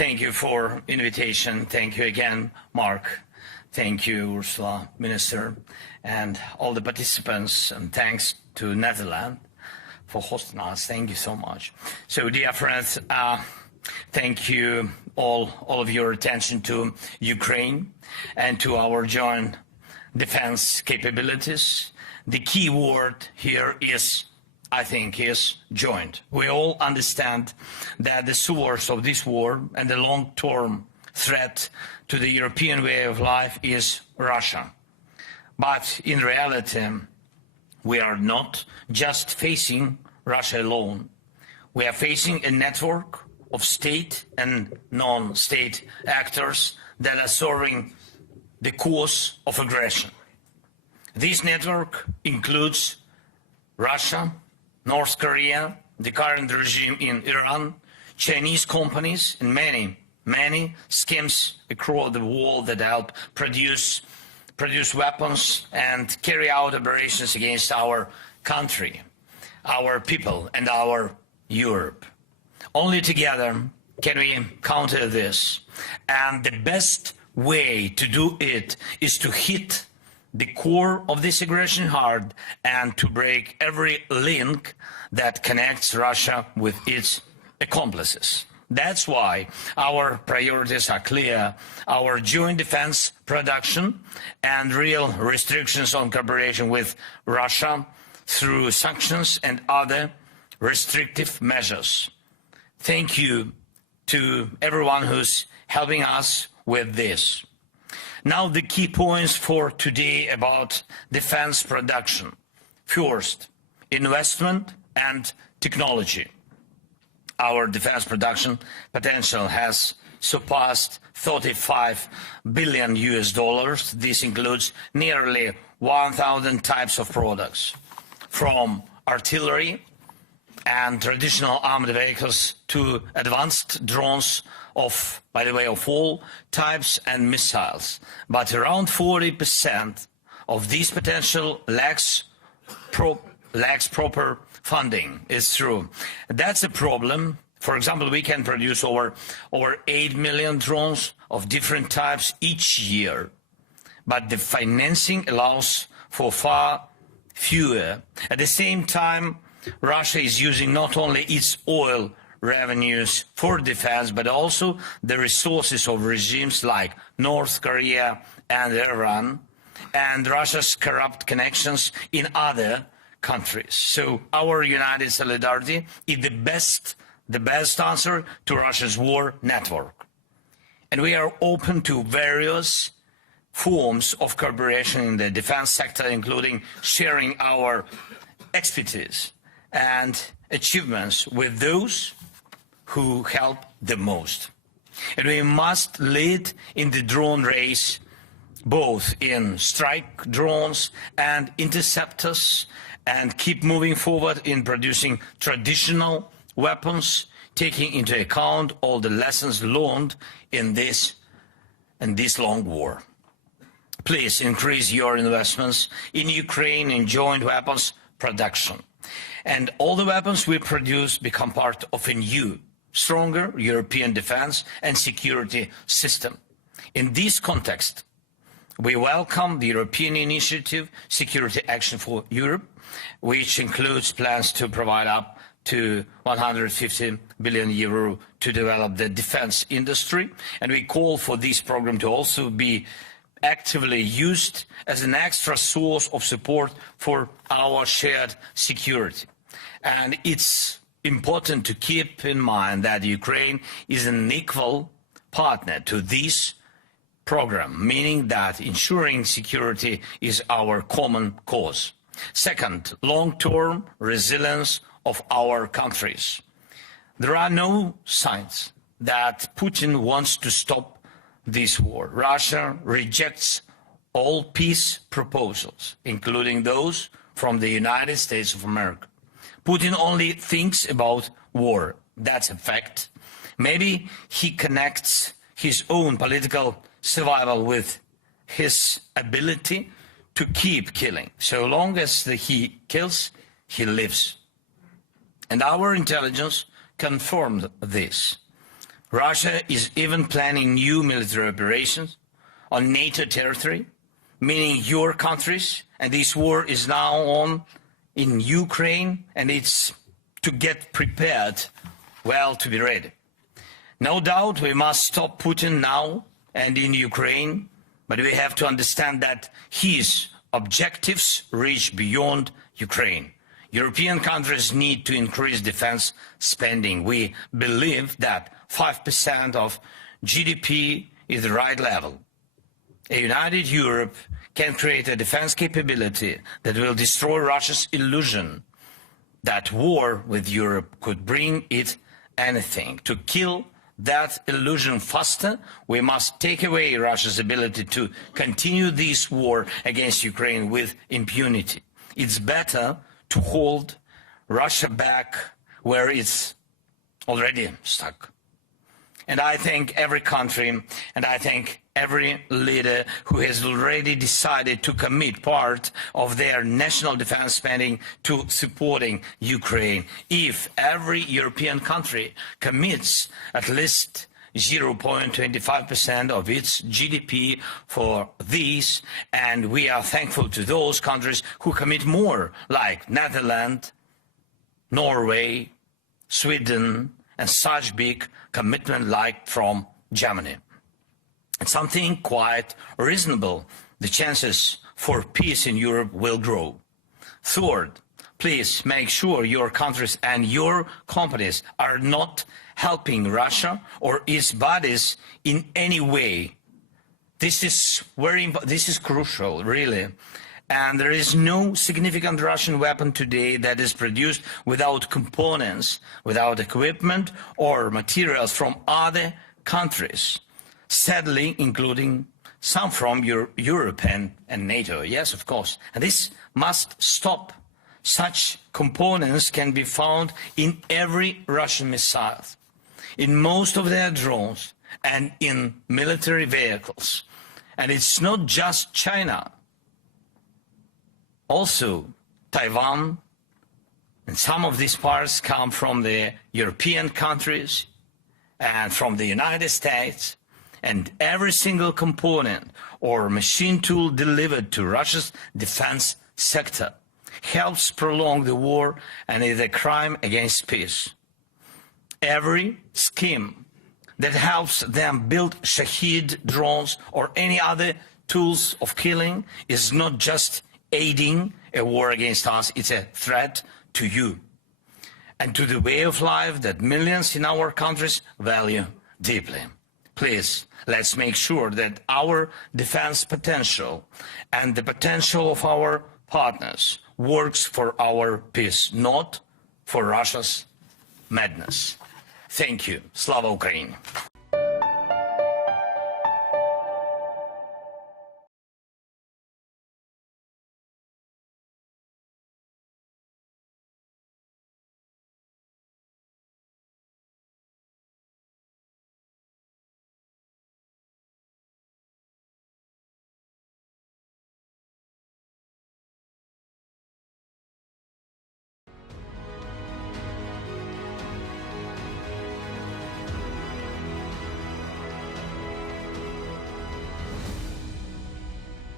Thank you for invitation. Thank you again, Mark. Thank you, Ursula, Minister, and all the participants. And thanks to Netherlands for hosting us. Thank you so much. So, dear friends, thank you all of your attention to Ukraine and to our joint defense capabilities. The key word here is, I think, is joint. We all understand that the source of this war and the long-term threat to the European way of life is Russia. But in reality, we are not just facing Russia alone. We are facing a network of state and non-state actors that are serving the cause of aggression. This network includes Russia, North Korea, the current regime in Iran, Chinese companies, and many schemes across the world that help produce weapons and carry out operations against our country, our people, and our Europe. Only together can we counter this, and the best way to do it is to hit the core of this aggression hard and to break every link that connects Russia with its accomplices. That's why our priorities are clear: our joint defense production and real restrictions on cooperation with Russia through sanctions and other restrictive measures. Thank you to everyone who's helping us with this. Now the key points for today about defense production. First, investment and technology. Our defense production potential has surpassed $35 billion. This includes nearly 1,000 types of products, from artillery and traditional armed vehicles to advanced drones of, by the way, of all types and missiles. But around 40% of this potential lacks proper funding. It's true. That's a problem. For example, we can produce over 8 million drones of different types each year, but the financing allows for far fewer. At the same time, Russia is using not only its oil revenues for defense, but also the resources of regimes like North Korea and Iran, and Russia's corrupt connections in other countries. So our united solidarity is the best answer to Russia's war network. And we are open to various forms of cooperation in the defense sector, including sharing our expertise and achievements with those who help the most. And we must lead in the drone race, both in strike drones and interceptors, and keep moving forward in producing traditional weapons, taking into account all the lessons learned in this long war. Please increase your investments in Ukraine in joint weapons production. And all the weapons we produce become part of a new, stronger European defense and security system. In this context, we welcome the European initiative, Security Action for Europe, which includes plans to provide up to 150 billion euro to develop the defense industry. And we call for this program to also be actively used as an extra source of support for our shared security. And it's important to keep in mind that Ukraine is an equal partner to this program, meaning that ensuring security is our common cause. Second, long-term resilience of our countries. There are no signs that Putin wants to stop this war. Russia rejects all peace proposals, including those from the United States of America. Putin only thinks about war. That's a fact. Maybe he connects his own political survival with his ability to keep killing. So long as he kills, he lives. And our intelligence confirmed this. Russia is even planning new military operations on NATO territory, meaning your countries, and this war is now on in Ukraine, and it's to get prepared, well, to be ready. No doubt we must stop Putin now and in Ukraine, but we have to understand that his objectives reach beyond Ukraine. European countries need to increase defense spending. We believe that 5% of GDP is the right level. A united Europe can create a defense capability that will destroy Russia's illusion that war with Europe could bring it anything. To kill that illusion faster, we must take away Russia's ability to continue this war against Ukraine with impunity. It's better to hold Russia back where it's already stuck. And I thank every country, and I thank every leader who has already decided to commit part of their national defense spending to supporting Ukraine. If every European country commits at least 0.25% of its GDP for these, and we are thankful to those countries who commit more, like Netherlands, Norway, Sweden, and such big commitment like from Germany. It's something quite reasonable. The chances for peace in Europe will grow. Third, please make sure your countries and your companies are not helping Russia or its bodies in any way. This is crucial, really. And there is no significant Russian weapon today that is produced without components, without equipment or materials from other countries, sadly, including some from Europe and NATO. Yes, of course. And this must stop. Such components can be found in every Russian missile, in most of their drones, and in military vehicles. And it's not just China. Also, Taiwan and some of these parts come from the European countries and from the United States, and every single component or machine tool delivered to Russia's defense sector helps prolong the war and is a crime against peace. Every scheme that helps them build Shahid drones or any other tools of killing is not just aiding a war against us, it's a threat to you and to the way of life that millions in our countries value deeply. Please, let's make sure that our defense potential and the potential of our partners works for our peace, not for Russia's madness. Thank you. Slava Ukraini.